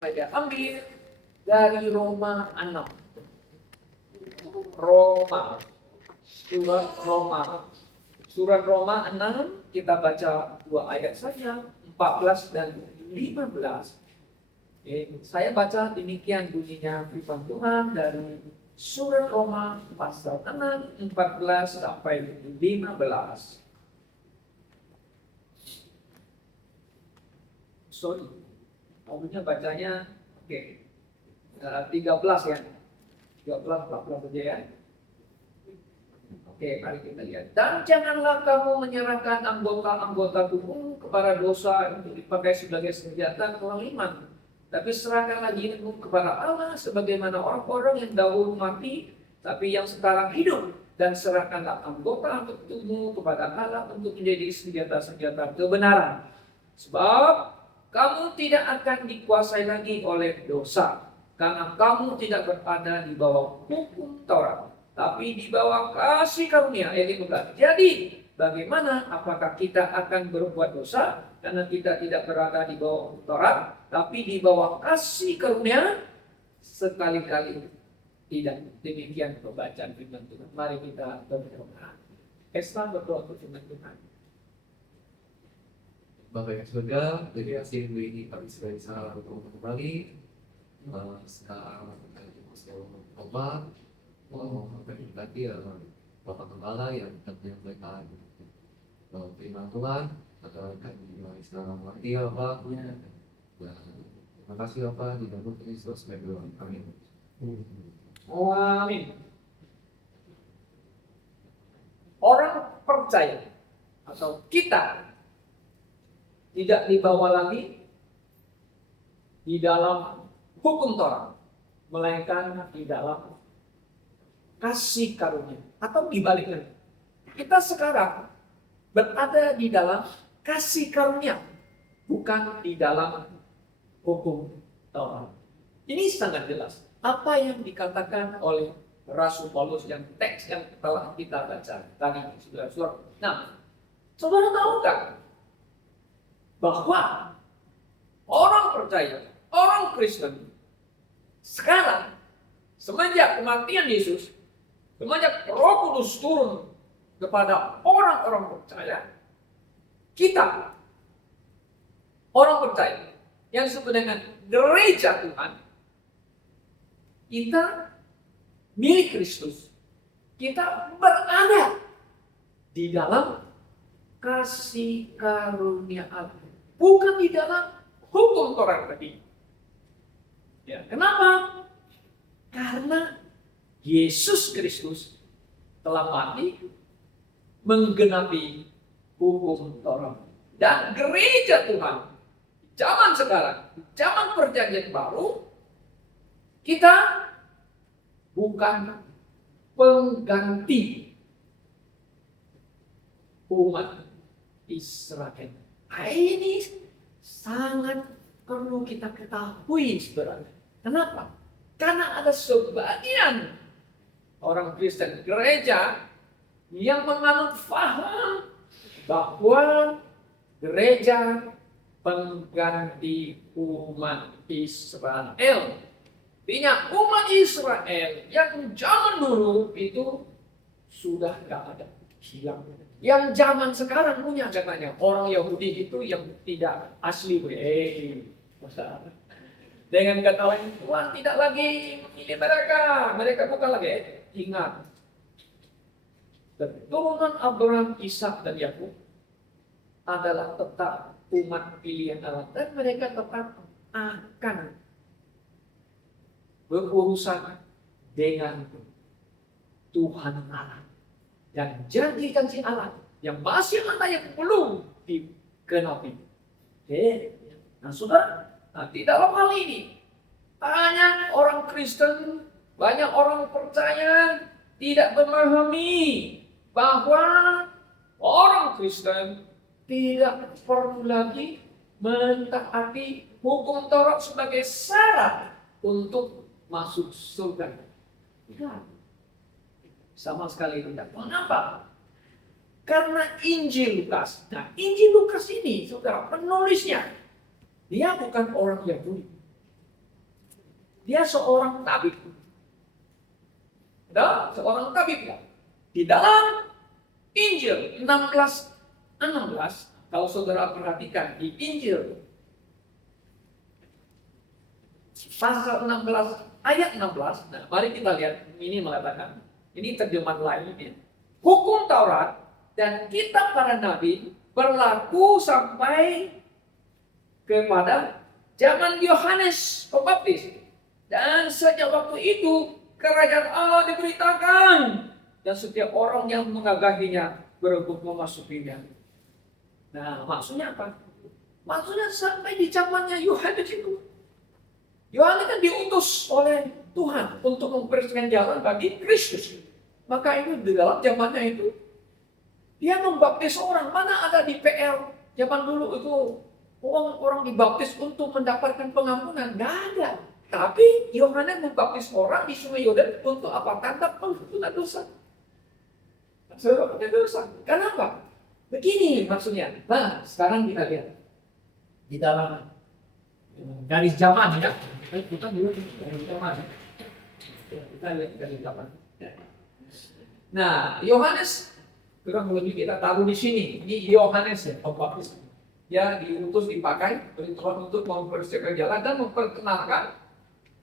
Saya ambil dari Roma 6. Roma. Surat Roma 6, kita baca 2 ayat saja, 14 dan 15. Saya baca demikian bunyinya firman Tuhan dari surat Roma pasal 6, 14 sampai 15. Sorry, maunya bacanya 13 ya. 13, 14 saja ya. Oke, mari kita lihat. Dan janganlah kamu menyerahkan anggota-anggota tubuh kepada dosa untuk dipakai sebagai senjata kezaliman. Tapi serahkanlah dirimu kepada Allah sebagaimana orang-orang yang dahulu mati, tapi yang sekarang hidup. Dan serahkanlah anggota tubuhmu kepada Allah untuk menjadi senjata-senjata kebenaran. Sebab kamu tidak akan dikuasai lagi oleh dosa, karena kamu tidak berada di bawah hukum Taurat, tapi di bawah kasih karunia. Ayat 15. Jadi, bagaimana? Apakah kita akan berbuat dosa karena kita tidak berada di bawah hukum Taurat, tapi di bawah kasih karunia? Sekali-kali tidak. Demikian pembacaan firman Tuhan. Mari kita berdoa. Esra berdoa untuk firman Tuhan. Bapak yang surga, terima kasih hari ini kami sudah bisa bertemu kembali. Sekarang kita mau coba berarti Bapak Gembala yang akan menyampaikan firman Tuhan atau kami bisa mengerti apa. Terima kasih Bapak di dalam Kristus sebagai doa kami. Amin. Orang percaya atau kita tidak dibawa lagi di dalam hukum Taurat, melainkan di dalam kasih karunia. Atau dibaliknya, kita sekarang berada di dalam kasih karunia, bukan di dalam hukum Taurat. Ini sangat jelas apa yang dikatakan oleh Rasul Paulus yang teks yang telah kita baca tadi, saudara-saudara. Nah, saudara tahukah bahwa orang percaya, orang Kristen sekarang semenjak kematian Yesus, semenjak Roh Kudus turun kepada orang-orang percaya, kita orang percaya yang disebut dengan gereja Tuhan, kita milik Kristus, kita berada di dalam kasih karunia Allah, bukan di dalam hukum Taurat tadi. Ya, kenapa? Karena Yesus Kristus telah mati menggenapi hukum Taurat. Dan gereja Tuhan zaman sekarang, zaman perjanjian baru, kita bukan pengganti umat Israel. Ini sangat perlu kita ketahui sebenarnya. Kenapa? Karena ada sebagian orang Kristen gereja yang menganut faham bahwa gereja pengganti umat Israel. Artinya umat Israel yang zaman dulu itu sudah tidak ada, hilang. Yang zaman sekarang punya katanya orang Yahudi itu yang tidak asli. Dengan kata lain, Tuhan tidak lagi memilih mereka. Mereka bukan lagi. Ingat, keturunan Abraham, Ishak dan Yakub adalah tetap umat pilihan Allah, dan mereka tetap akan berurusan dengan Tuhan Allah. Dan janji-janji Allah yang masih ada yang belum digenapi. Nah, saudara, di dalam hal ini banyak orang Kristen, banyak orang percaya tidak memahami bahwa orang Kristen tidak perlu lagi mentaati hukum Taurat sebagai syarat untuk masuk surga. Tidak. Sama sekali tidak. Mengapa? Karena Injil Lukas. Nah, Injil Lukas ini, saudara, penulisnya, dia bukan orang Yahudi. Dia seorang tabib. Seorang tabib ya. Di dalam Injil 16 kalau saudara perhatikan di Injil pasal 16 ayat 16. Nah, mari kita lihat ini mengatakan, ini terjemahan lainnya. Hukum Taurat dan kitab para nabi berlaku sampai kepada zaman Yohanes Pembaptis. Dan sejak waktu itu kerajaan Allah diberitakan dan setiap orang yang mengagahinya berebut memasukinya. Nah, maksudnya apa? Maksudnya sampai di zamannya Yohanes itu. Yohanes kan diutus oleh Tuhan untuk mempersembahkan jalan bagi Kristus. Maka itu di dalam zamannya itu dia membaptis orang. Mana ada di PR zaman dulu itu orang dibaptis untuk mendapatkan pengampunan? Nggak ada. Tapi Yohanes membaptis orang di Sungai Yordan untuk apa? Tanda pengampunan dosa. Pengampunan dosa. Kenapa? Begini maksudnya. Nah, sekarang kita lihat di dalam garis zaman ya. Kita dulu garis zaman. Kita lihat garis zaman. Nah, Yohanes kurang lebih kita taruh di sini. Ini Yohanes ya, Pembaptis. Ya, diutus dipakai oleh Tuhan untuk mempersembahkan jalan dan memperkenalkan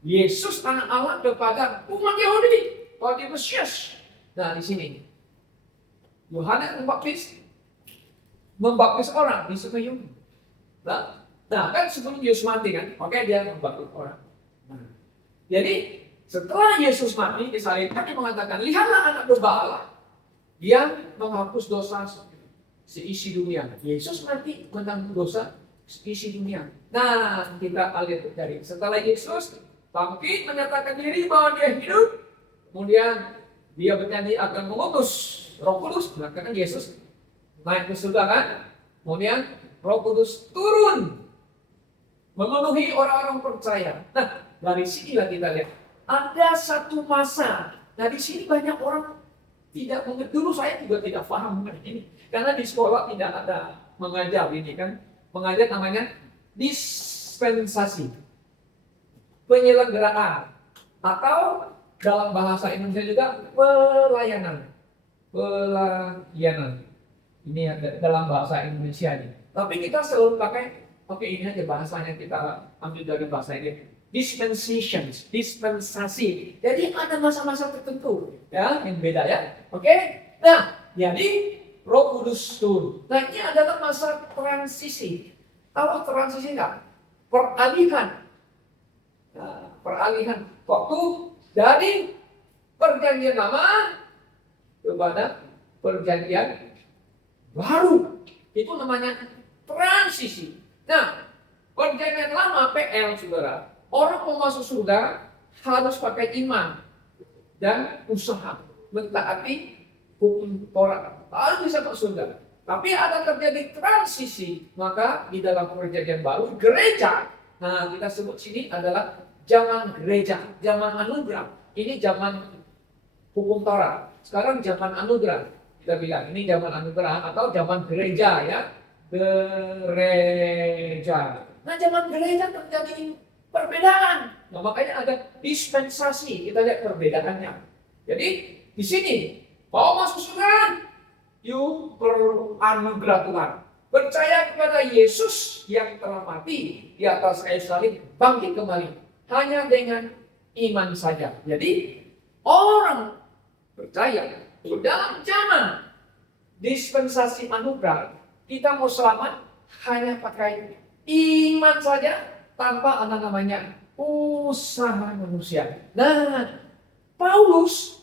Yesus anak Allah kepada umat Yahudi, kepada Mesias. Nah, di sini Yohanes membaptis orang di Sungai Yordan. Nah, kan sebelum Yesus mati kan, makanya dia membaptis orang. Nah, jadi setelah Yesus mati disalibkan, dia mengatakan, lihatlah anak domba Allah yang menghapus dosa seisi dunia. Yesus mati tentang dosa seisi dunia. Nah, kita lihat dari setelah Yesus bangkit menyatakan diri bahwa dia hidup, kemudian dia berjanji akan mengutus Roh Kudus. Maka Yesus naik ke surga kan, kemudian Roh Kudus turun memenuhi orang-orang percaya. Nah, dari sinilah kita lihat ada satu masa. Nah, di sini banyak orang tidak mengerti. Dulu saya juga tidak paham mengenai ini, karena di sekolah tidak ada mengajar ini kan. Mengajar namanya dispensasi, penyelenggaraan, atau dalam bahasa Indonesia juga pelayanan. Ini dalam bahasa Indonesia ini. Tapi kita selalu pakai ini aja bahasanya, kita ambil dari bahasa ini. Dispensasi. Jadi ada masa-masa tertentu ya yang beda ya. Oke? Nah, jadi Roh Kudus turun. Nah, ini adalah masa transisi. Kalau transisi enggak? Peralihan. Nah, peralihan waktu dari perjanjian lama kepada perjanjian baru. Itu namanya transisi. Nah, perjanjian lama PL, saudara. Orang mau masuk surga harus pakai iman dan usaha, mentaati hukum Taurat, harus bisa masuk surga. Tapi ada terjadi transisi, maka di dalam perjanjian baru gereja. Nah, kita sebut sini adalah zaman gereja, zaman anugerah. Ini zaman hukum Taurat. Sekarang zaman anugerah. Kita bilang ini zaman anugerah atau zaman gereja ya, gereja. Nah, zaman gereja terjadi perbedaan. Nah, makanya ada dispensasi. Kita lihat perbedaannya. Jadi di sini mau masuk surga, you beranugerah Tuhan. Percaya kepada Yesus yang telah mati di atas kayu salib, bangkit kembali. Hanya dengan iman saja. Jadi orang percaya di dalam zaman dispensasi anugerah, kita mau selamat hanya pakai iman saja, tanpa ada namanya usaha manusia. Nah, Paulus,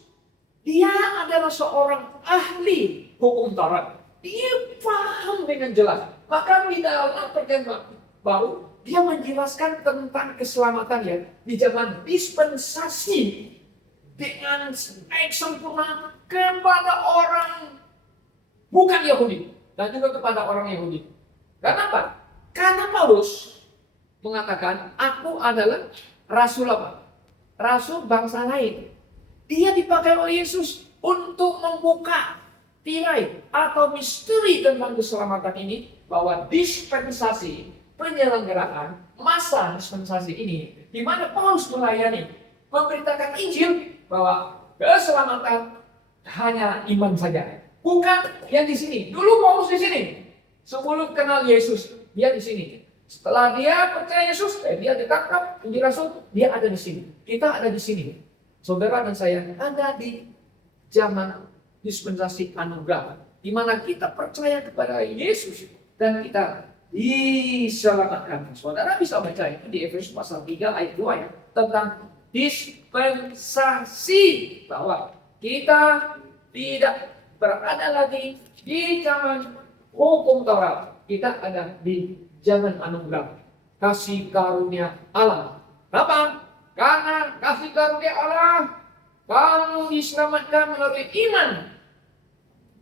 dia adalah seorang ahli hukum Taurat. Dia paham dengan jelas. Maka di dalam perjanjian baru, dia menjelaskan tentang keselamatan ya di zaman dispensasi dengan baik sempurna kepada orang bukan Yahudi dan juga kepada orang Yahudi. Kenapa? Karena Paulus mengatakan, aku adalah rasul apa? Rasul bangsa lain. Dia dipakai oleh Yesus untuk membuka tirai atau misteri tentang keselamatan ini, bahwa dispensasi penyelenggaraan masa dispensasi ini, di mana Paulus melayani, memberitakan Injil bahwa keselamatan hanya iman saja. Bukan yang di sini. Dulu Paulus di sini. Sebelum kenal Yesus, dia di sini. Setelah dia percaya Yesus, dia ditangkap, menjadi rasul, dia ada di sini. Kita ada di sini. Saudara dan saya ada di zaman dispensasi anugerah, di mana kita percaya kepada Yesus dan kita diselamatkan. Saudara bisa baca itu di Efesus pasal 3 ayat 2 ya, tentang dispensasi, bahwa kita tidak berada lagi di zaman hukum Taurat. Kita ada di zaman anugerah, kasih karunia Allah. Kenapa? Karena kasih karunia Allah, kamu diselamatkan melalui iman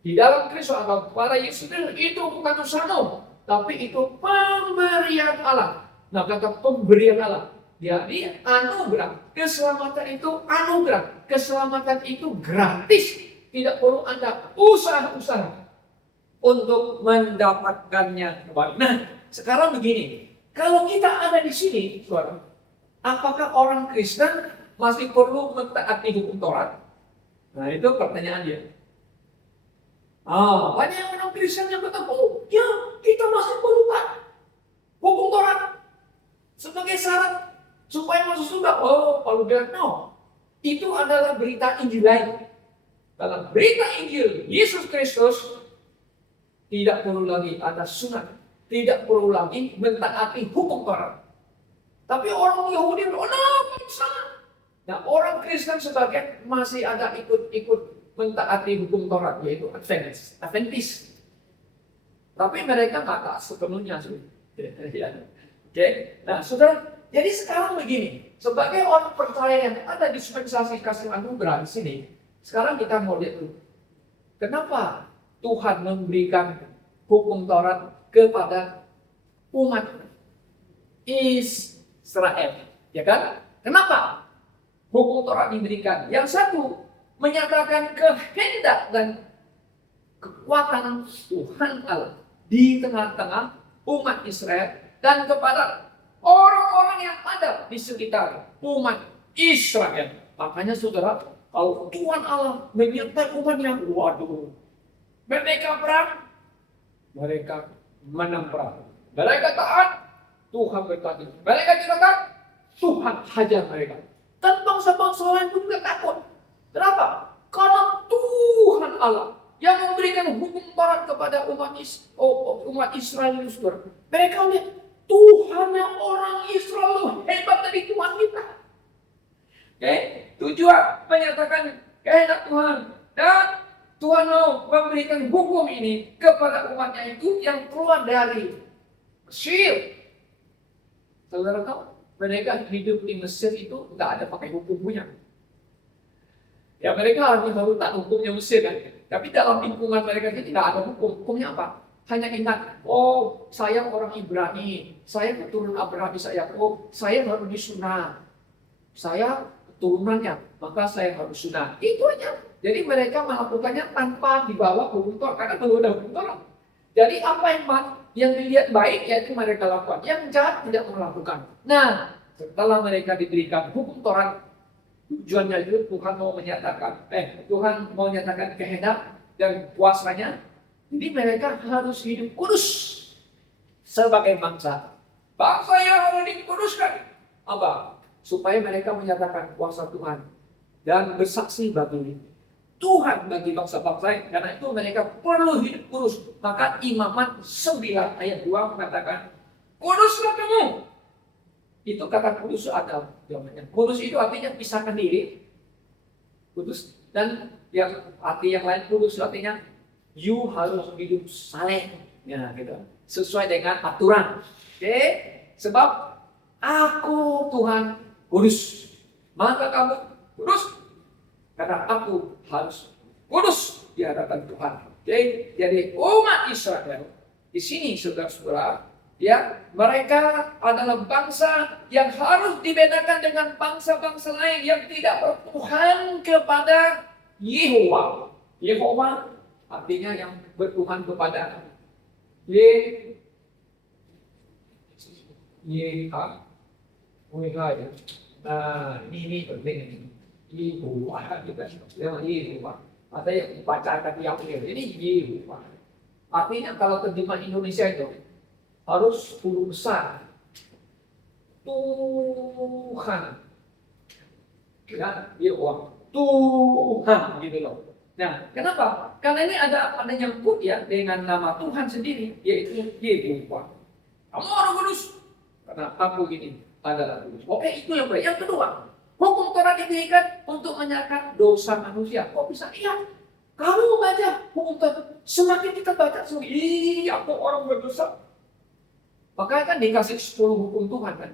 di dalam Kristus atau kepada Yesus. Itu bukan usahamu, tapi itu pemberian Allah. Nah, kata pemberian Allah, jadi anugerah. Keselamatan itu anugerah. Keselamatan itu gratis. Tidak perlu Anda usaha-usaha untuk mendapatkannya kembali. Nah, sekarang begini, kalau kita ada di sini, saudara, apakah orang Kristen masih perlu mentaati hukum Taurat? Nah, itu pertanyaannya. Banyak orang Kristen yang berkata, oh ya, kita masih perlu taat hukum Taurat sebagai syarat supaya masuk surga. Oh, kalau bilang no, itu adalah berita Injil lain. Dalam berita Injil Yesus Kristus tidak perlu lagi ada sunat, tidak perlu lagi mentaati hukum Taurat. Tapi orang Yahudi, sama. Nah, orang Kristen sebagian masih ada ikut mentaati hukum Taurat, yaitu Adventis. Tapi mereka nggak taat sepenuhnya sih. Oke. Nah, saudara, jadi sekarang begini, sebagai orang percaya yang ada dispensasi kasih anugerah di sini, sekarang kita mau lihat dulu, kenapa Tuhan memberikan hukum Taurat kepada umat Israel, ya kan? Kenapa hukum Taurat diberikan? Yang satu, menyatakan kehendak dan kekuatan Tuhan Allah di tengah-tengah umat Israel dan kepada orang-orang yang ada di sekitar umat Israel. Makanya saudara, kalau Tuhan Allah menyertai umatnya, waduh, mereka perang, mereka menang perang. Mereka taat, Tuhan berkati. Mereka tidak taat, Tuhan hajar mereka. Dan bangsa-bangsa lain pun tidak takut. Kenapa? Karena Tuhan Allah yang memberikan hukum Taurat kepada umat Israel itu. Mereka lihat Tuhan yang orang Israel hebat dari Tuhan kita. Oke, tujuan menyatakan kehendak Tuhan, dan Tuhan mau memberikan hukum ini kepada umatnya itu yang keluar dari Mesir. Saudara tahu, mereka hidup di Mesir itu nggak ada pakai hukum punya. Ya, mereka harus taat hukumnya Mesir kan. Tapi dalam lingkungan mereka itu tidak ada hukum. Hukumnya apa? Hanya ingat, oh saya orang Ibrani, saya keturunan Abraham, Ishak, oh saya harus disunat, saya keturunannya, maka saya harus sunat. Itu aja. Jadi mereka melakukannya tanpa dibawa hukum Taurat, karena belum ada hukum Taurat. Jadi apa yang dilihat baik, yaitu mereka lakukan. Yang jahat tidak melakukan. Nah, setelah mereka diberikan hukum Taurat, tujuannya itu Tuhan mau menyatakan kehendak dan kuasanya. Jadi mereka harus hidup kudus sebagai bangsa. Bangsa yang harus dikuduskan. Apa? Supaya mereka menyatakan kuasa Tuhan dan bersaksi bagi Tuhan bagi bangsa-bangsa. Karena itu mereka perlu hidup kudus. Maka Imamat 9 ayat 2 mengatakan, kuduslah kamu. Itu kata kudus ada jawabannya. Kudus itu artinya pisahkan diri. Kudus. Dan yang arti yang lain, kudus artinya you harus hidup saleh. Ya, gitu. Sesuai dengan aturan. Oke? Sebab aku Tuhan kudus. Maka kamu kudus. Karena aku harus kudus di hadapan Tuhan. Oke? Jadi umat Israel di sini, saudara-saudara, ya, mereka adalah bangsa yang harus dibedakan dengan bangsa-bangsa lain yang tidak bertuhan kepada Yehova. Yehova artinya yang bertuhan kepada YH, WH ya. Nah, ini penting ini. YH kita, yang YH. Ada yang bacakan yang ini YH. Artinya kalau terjemah Indonesia itu harus huruf besar. Tuhan. Ya, Tuhan gitu loh. Nah, kenapa? Karena ini ada nyangkut ya dengan nama Tuhan sendiri, yaitu Yehovah. Kamu orang kudus, karena aku gini adalah kudus. Oke, itu yang baik. Yang kedua, hukum Taurat diberikan untuk menyatakan dosa manusia. Kok bisa? Iya. Kamu membaca hukum Taurat, semakin kita baca, semakin aku orang berdosa. Makanya kan dikasih 10 hukum Tuhan kan.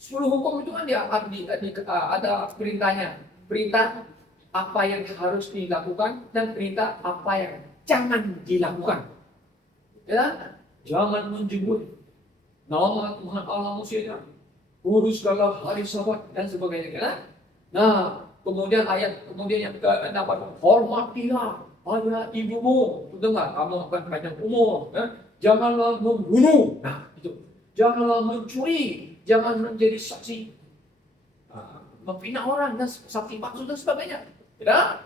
10 hukum itu kan ada perintahnya. Perintah apa yang harus dilakukan dan perintah apa yang jangan dilakukan. Ya, jangan menjemput nama Tuhan Allahmu saja. Uruskanlah hari Sabat dan sebagainya. Ya? Nah, kemudian yang ke-8, hormatilah ayah ibumu. Dengar, kamu akan panjang umur. Ya? Janganlah membunuh. Nah, itu. Janganlah mencuri. Jangan menjadi saksi memfitnah orang dan saksi palsu dan sebagainya. Ya?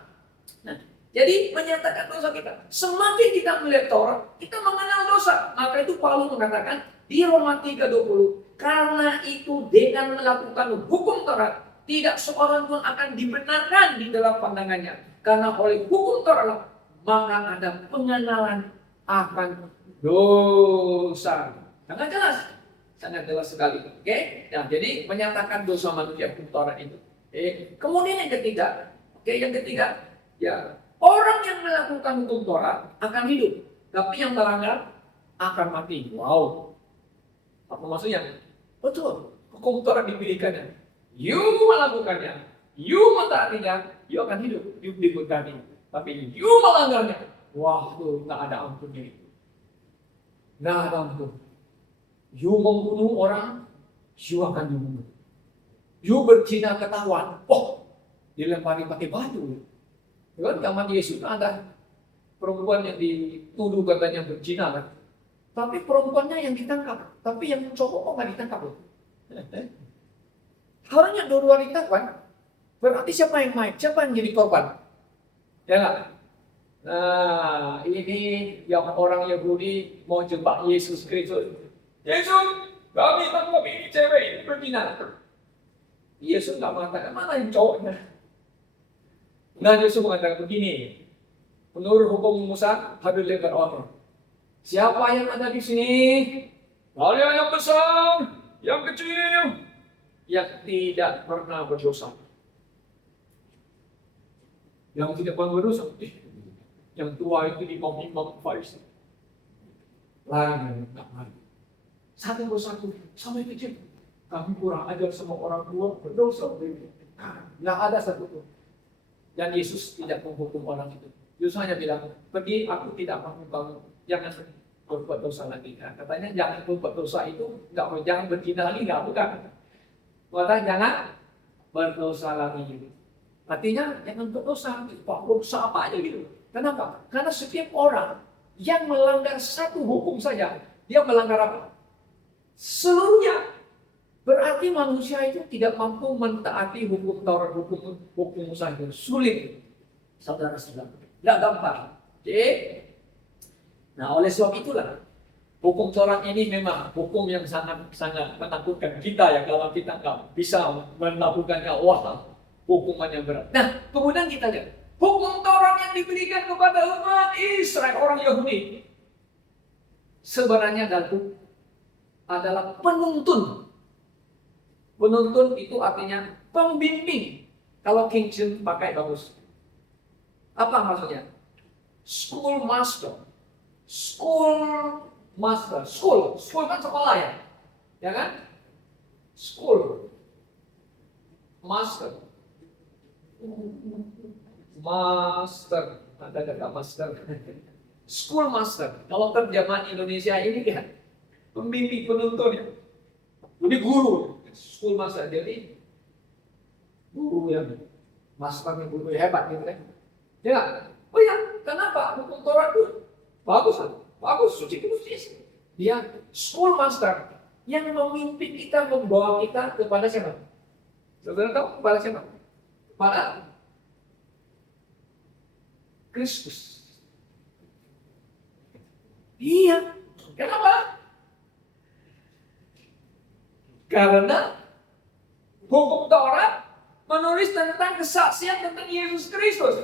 Nah, jadi menyatakan dosa kita. Semakin kita melihat Taurat, kita mengenal dosa. Maka itu Paulus mengatakan di Roma 3:20, karena itu dengan melakukan hukum Taurat, tidak seorang pun akan dibenarkan di dalam pandangannya. Karena oleh hukum Taurat, maka ada pengenalan akan dosa. Sangat jelas. Sangat jelas sekali. Oke? Nah, jadi menyatakan dosa manusia hukum Taurat itu. Kemudian yang ketiga, yang ketiga, ya orang yang melakukan hukum Taurat akan hidup, tapi yang melanggar akan mati. Wow, apa maksudnya? Betul, hukum Taurat diberikannya. You melakukannya, you mentaatinya, you akan hidup, you diberkati. Tapi you melanggarnya, wah tuh nggak ada ampunnya itu. Nggak ada ampun. You membunuh orang, you akan dibunuh. You berzina ketahuan, dilempari pakai batu. Kan zaman Yesus ada perempuan yang dituduh katanya berzina kan. Tapi perempuannya yang ditangkap, tapi yang cowok kok nggak ditangkap loh. Harusnya dua-dua ditangkap. Berarti siapa yang main? Siapa yang jadi korban? Ya nggak? Nah, ini yang orang Yahudi mau jebak Yesus Kristus. Yesus, kami tangkap ini cewek ini berzina. Yesus nggak mengatakan mana yang cowoknya. Nah, Yesus mengatakan begini. Menurut hukum Musa harus lempar orang. Siapa yang ada di sini? Kalian yang besar, yang kecil, yang tidak pernah berdosa. Yang tidak pernah berdosa. Yang tua itu imam-imam Farisi. Lain. Satu persatu sampai kecil. Kami kurang ajar sama orang tua berdosa. Nggak ada satu pun. Dan Yesus tidak menghukum orang itu. Yesus hanya bilang, pergi, aku tidak menghukum kamu. Jangan berbuat dosa lagi. Nah, katanya jangan berbuat dosa itu, jangan berzina lagi, nggak bukan. Katanya jangan berdosa lagi. Artinya jangan berdosa. Dosa apa aja gitu. Kenapa? Karena setiap orang yang melanggar satu hukum saja, dia melanggar apa? Seluruhnya. Berarti manusia itu tidak mampu mentaati hukum Taurat, hukum Musa itu sulit, saudara-saudara. Tidak gampang. Oke? Nah, oleh sebab itulah hukum Taurat ini memang hukum yang sangat menakutkan kita ya kalau kita nggak bisa melakukannya. Wah, hukumannya berat. Nah, kemudian kita lihat hukum Taurat yang diberikan kepada umat Israel, orang Yahudi, sebenarnya adalah penuntun. Penuntun itu artinya pembimbing. Kalau King James pakai bagus. Apa maksudnya? School master. School master. School kan sekolah ya? Ya kan? School master. Ada kata master. School master. Kalau terjemahan Indonesia ini kan pembimbing, penuntun ya. Jadi guru, school master, jadi guru yang masternya guru hebat gitu kan. Ya, kenapa? Hukum Taurat itu bagus, suci. Dia school master yang memimpin kita, membawa kita kepada siapa? Saudara tahu kepada siapa? Kepada Kristus. Iya. Kenapa? Karena hukum Taurat menulis tentang kesaksian tentang Yesus Kristus.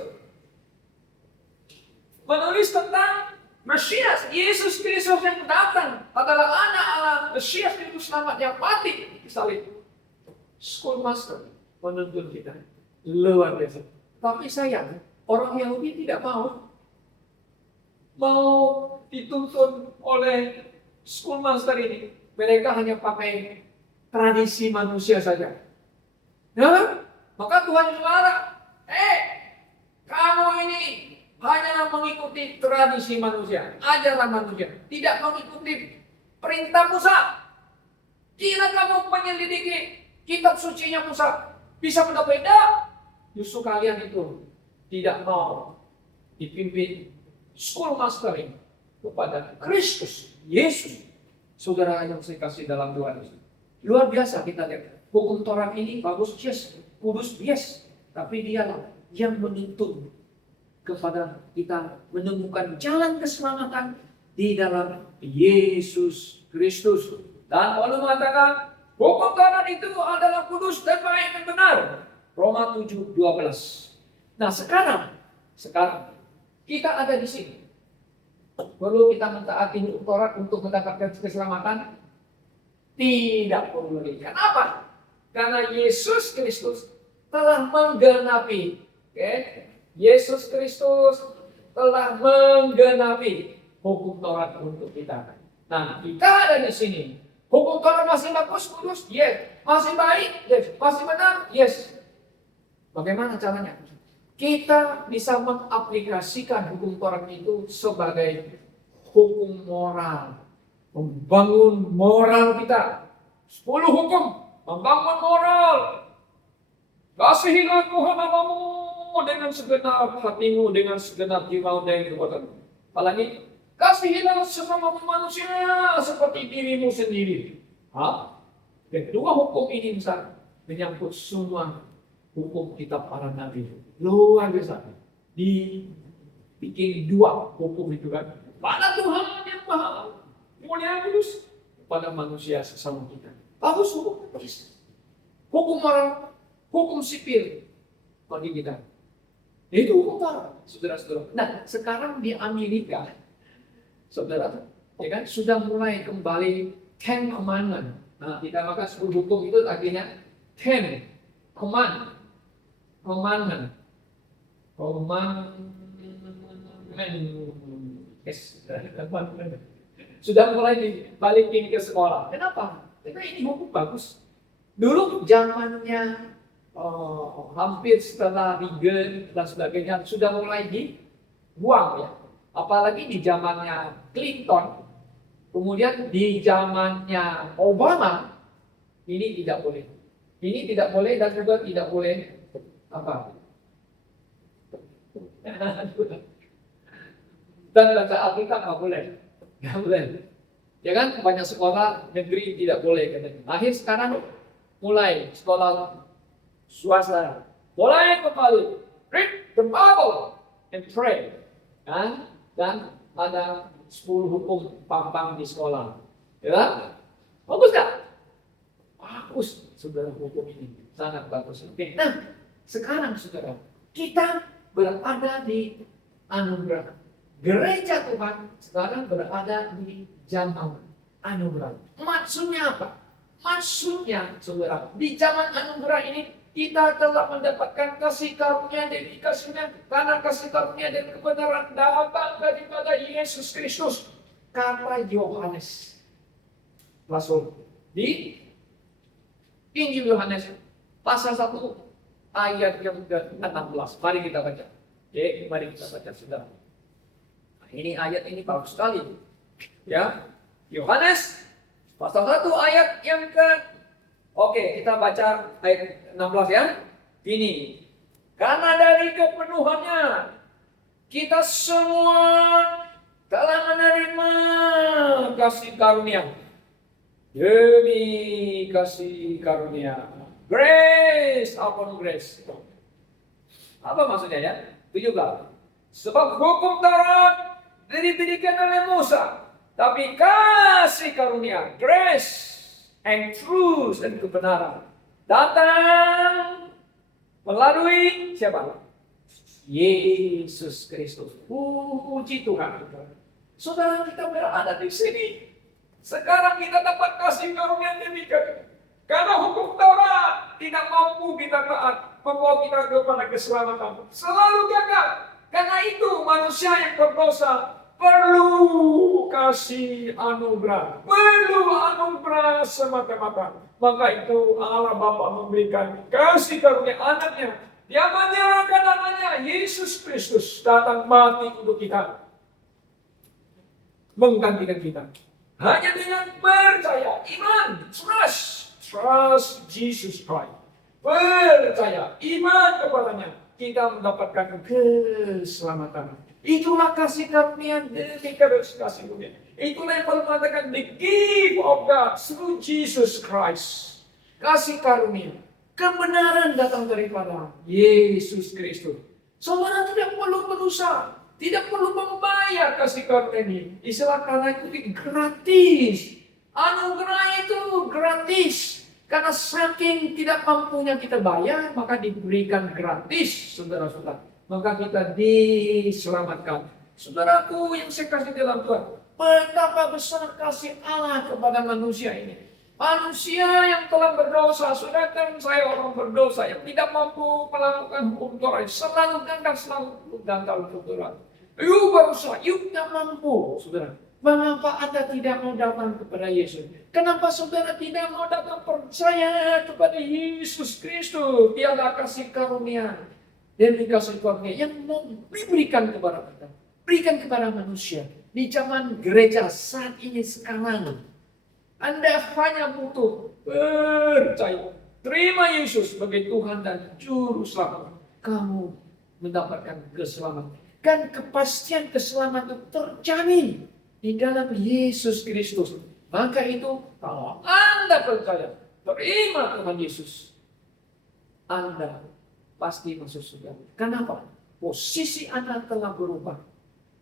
Menulis tentang Mesias, Yesus Kristus yang datang adalah anak Allah, Mesias itu selamat yang mati disalib. Schoolmaster menuntun kita luar biasa. Tapi sayang, orang Yahudi tidak mau dituntun oleh schoolmaster ini. Mereka hanya pakai tradisi manusia saja. Ya, maka Tuhan marah. Kamu ini hanya mengikuti tradisi manusia, ajaran manusia, tidak mengikuti perintah Musa. Jika kamu menyelidiki kitab sucinya Musa, bisa mendapat justru kalian itu tidak mau dipimpin schoolmaster ini kepada Kristus, Yesus. Saudara yang saya kasih dalam Tuhan, luar biasa kita lihat. Hukum Taurat ini bagus, yes, kudus, yes, tapi dialah yang menuntun kepada kita menemukan jalan keselamatan di dalam Yesus Kristus. Dan Paulus mengatakan hukum Taurat itu adalah kudus dan baik dan benar. Roma 7:12. Nah sekarang kita ada di sini. Perlu kita mentaati hukum Taurat untuk mendapatkan keselamatan? Tidak perlu lagi. Kenapa? Karena Yesus Kristus telah menggenapi. Yesus Kristus telah menggenapi hukum Taurat untuk kita. Nah, kita ada di sini. Hukum Taurat masih bagus, kudus, yes. Masih baik, yes. Masih benar, yes. Bagaimana caranya? Kita bisa mengaplikasikan hukum Taurat itu sebagai hukum moral. Membangun moral kita. 10 hukum, membangun moral. Kasihilah Tuhan Allahmu dengan segenap hatimu, dengan segenap jiwamu dan kekuatanmu. Apalagi, kasihilah sesama manusia seperti dirimu sendiri. Kedua hukum ini besar menyangkut semua hukum kitab para nabi. Luar biasa. Dibikin 2 hukum itu kan. Pada Tuhan yang Maha Mulia Kudus, pada manusia sesama kita. Bagus hukum. Hukum moral, hukum sipil bagi kita. Itu hukum Taurat, saudara-saudara. Nah, sekarang di Amerika, saudara, ya kan, sudah mulai kembali 10 Commandment. Nah, kita maka 10 hukum itu artinya 10 Commandment. Sudah mulai dibalikin ke sekolah. Kenapa? Karena ini hukum bagus. Dulu zamannya hampir setelah Reagan dan sebagainya sudah mulai dibuang ya. Apalagi di zamannya Clinton, kemudian di zamannya Obama, ini tidak boleh. Ini tidak boleh dan juga tidak boleh apa? Dan baca Alkitab nggak boleh. Nggak boleh. Ya kan, banyak sekolah negeri tidak boleh katanya. Akhir sekarang mulai sekolah swasta mulai kembali read the Bible and pray, kan? Dan ada 10 hukum pampang di sekolah, ya? Bagus kan? Bagus, saudara, hukum ini sangat bagus. Oke. Nah, sekarang saudara, kita berada di anugerah. Gereja Tuhan sekarang berada di zaman anugerah. Maksudnya apa? Maksudnya, saudara, di zaman anugerah ini kita telah mendapatkan kasih karunia dari kasihnya, karena kasih karunia dan kebenaran datang daripada Yesus Kristus. Kata Yohanes Rasul di Injil Yohanes pasal 1 ayat yang ke-16. Mari kita baca. Oke, mari kita baca, saudara. Nah, ini ayat ini bagus sekali. Ya, Yohanes pasal 1 ayat yang Oke, kita baca ayat 16 ya. Ini, karena dari kepenuhannya kita semua telah menerima kasih karunia Demi kasih karunia. Grace upon grace. Apa maksudnya ya? 17. Sebab hukum Taurat diberikan oleh Musa, tapi kasih karunia, grace and truth dan kebenaran datang melalui siapa? Yesus Kristus. Puji Tuhan. Saudara, kita berada di sini. Sekarang kita dapat kasih karunia demikian. Karena hukum Taurat tidak mampu kita taat, membawa kita kepada keselamatan. Selalu gagal. Karena itu manusia yang berdosa perlu kasih anugerah. Perlu anugerah semata-mata. Maka itu Allah Bapa memberikan kasih karunia anaknya. Dia menyerahkan anaknya, Yesus Kristus datang mati untuk kita. Menggantikan kita. Hanya dengan percaya, iman, trust Jesus Christ. Percaya, iman kepadanya, kita mendapatkan keselamatan. Itulah kasih karunia demi kasih karunia. Itulah yang Paulus mengatakan the gift of God through Jesus Christ. Kasih karunia, kebenaran datang daripada Yesus Kristus. Saudara tidak perlu berusaha, tidak perlu membayar kasih karunia ini. Istilah karena itu gratis. Anugerah itu gratis. Karena saking tidak mampunya kita bayar, maka diberikan gratis, saudara-saudara. Maka kita diselamatkan. Saudaraku yang saya kasih dalam Tuhan, betapa besar kasih Allah kepada manusia ini. Manusia yang telah berdosa, saudara, saya orang berdosa yang tidak mampu melakukan hukum Taurat, selalu gagal hukum Taurat. You berusaha, you tidak mampu, saudara. Mengapa Anda tidak mau datang kepada Yesus? Kenapa saudara tidak mau datang percaya kepada Yesus Kristus? Dialah kasih karunia dan kasih karunia yang mau diberikan kepada kita, berikan kepada manusia. Di zaman gereja saat ini sekarang, Anda hanya butuh percaya, terima Yesus sebagai Tuhan dan Juru Selamat. Kamu mendapatkan keselamatan. Dan kepastian keselamatan terjamin di dalam Yesus Kristus. Maka itu kalau Anda percaya, terima Tuhan Yesus, Anda pasti masuk surga. Kenapa? Posisi Anda telah berubah.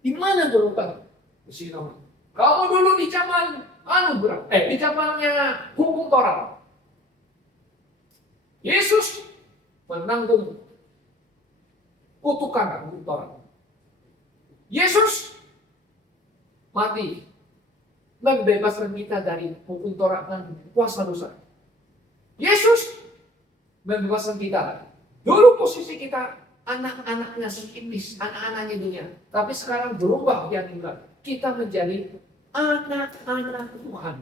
Di mana berubah? Posisi Anda. Kamu dulu di zaman anugerah, di zamannya hukum Taurat. Yesus menanggung kutukan hukum Taurat. Yesus mati membebaskan kita dari hukum Taurat dan kuasa dosa. Yesus membebaskan kita. Dulu posisi kita anak-anaknya iblis, anak-anaknya dunia. Tapi sekarang berubah jadi enggak. Kita menjadi anak-anak Tuhan.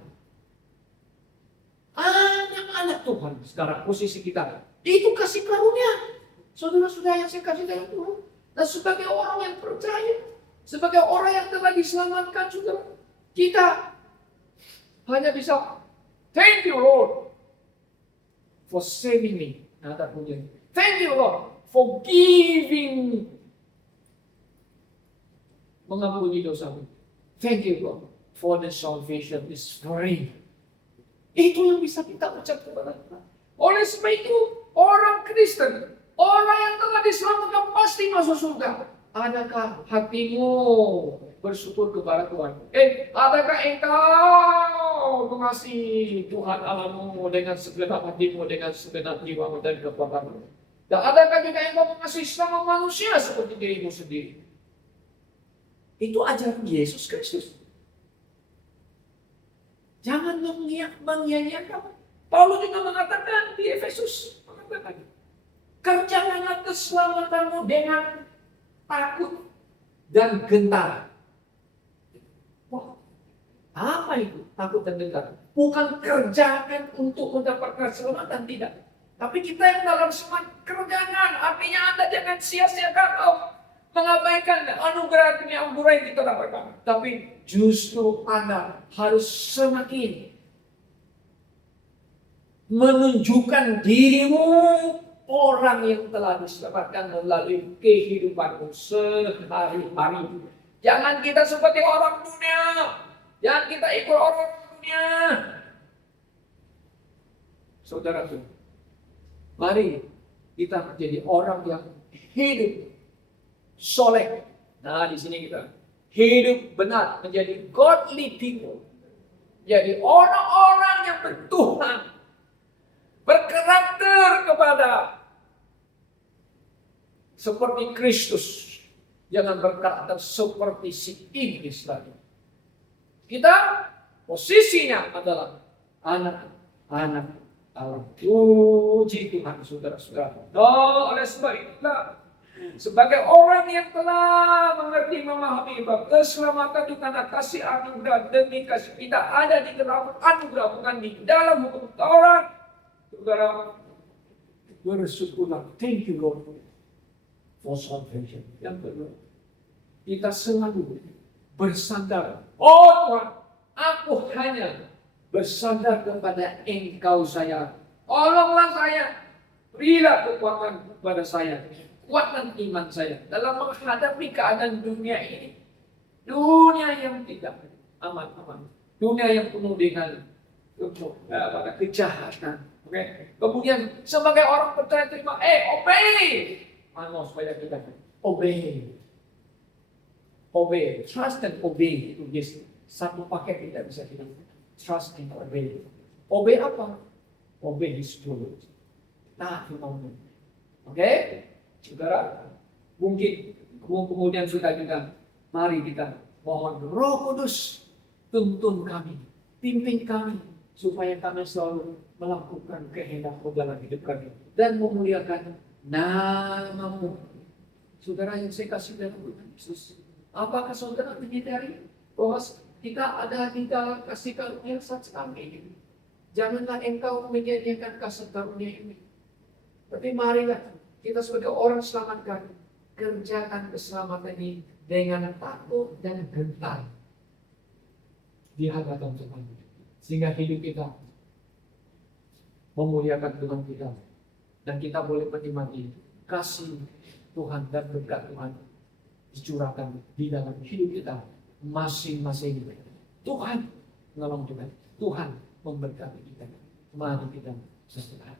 Anak-anak Tuhan sekarang posisi kita. Itu kasih karunia. Saudara-saudara yang saya kasih dalam Tuhan. Dan sebagai orang yang percaya, sebagai orang yang telah diselamatkan, saudara, kita hanya bisa thank you Lord for saving me. Thank you Lord for giving, mengampuni dosaku. Thank you Lord for the salvation is free. Itu yang bisa kita ucap kepada Tuhan. Oleh sebab itu, orang Kristen, orang yang telah diselamatkan pasti masuk surga. Adakah hatimu bersyukur kepada Tuhan? Adakah engkau mengasihi Tuhan Allahmu dengan segenap hatimu, dengan segenap jiwamu dan kekuatanmu? Dan adakah juga engkau mengasihi sesama manusia seperti dirimu sendiri? Itu ajaran Yesus Kristus. Jangan menyanyiakan. Paulus juga mengatakan di Efesus, kerjakanlah keselamatanmu dengan takut dan gentar. Wah, apa itu takut dan gentar? Bukan kerjakan untuk mendapatkan keselamatan, tidak. Tapi kita yang dalam semangat kerjakan, artinya Anda jangan sia-siakan mengabaikan anugerah demi anugerah yang kita dapatkan. Tapi justru Anda harus semakin menunjukkan dirimu orang yang telah diselamatkan melalui kehidupanmu sehari-hari. Jangan kita seperti orang dunia. Jangan kita ikut orang dunia. Saudaraku, mari kita menjadi orang yang hidup soleh. Nah, di sini kita hidup benar, menjadi godly people. Jadi orang-orang yang bertuhan, berkarakter kepada seperti Kristus. Jangan berkarakter seperti si iblis lagi. Kita posisinya adalah anak-anak Allah. Puji Tuhan, saudara-saudara. Oleh sebab itulah, sebagai orang yang telah mengerti, memahami bahwa keselamatan itu karena kasih anugerah, demi kasih kita ada di dalam anugerah, bukan di dalam hukum Taurat. Saudara, bersyukurlah. Thank you Lord for salvation. Yang kedua, kita selalu bersandar. Oh Tuhan, aku hanya bersandar kepada Engkau saya. Tolonglah saya. Berilah kekuatan kepada saya. Kuatkan iman saya dalam menghadapi keadaan dunia ini. Dunia yang tidak aman-aman. Dunia yang penuh dengan kejahatan. Okay? Kemudian sebagai orang percaya terima, obey. Mana supaya kita obey. Obey. Trust and obey. Itu yes. Satu paket tidak bisa kita. Trust and obey. Obey apa? Obey His word. Taat firman-Nya. Oke? Saudara, mungkin kemudian sudah kita, mari kita mohon Roh Kudus tuntun kami, pimpin kami, supaya kami selalu melakukan kehendak-Mu dalam hidup kami dan memuliakan nama-Mu. Saudara yang saya kasih dalam Tuhan Yesus, apakah saudara menyadari bahwa kita ada di dalam kasih karunia saat kami? Janganlah engkau menyediakan kasih karunia ini, tapi marilah kita sebagai orang selamatkan, kerjakan keselamatan ini dengan takut dan gentar di hadapan Tuhan, sehingga hidup kita memuliakan Tuhan kita, dan kita boleh menikmati kasih Tuhan dan berkat Tuhan dicurahkan di dalam hidup kita masing-masing. Tuhan menolong kita, Tuhan memberkati kita. Mari kita berdoa.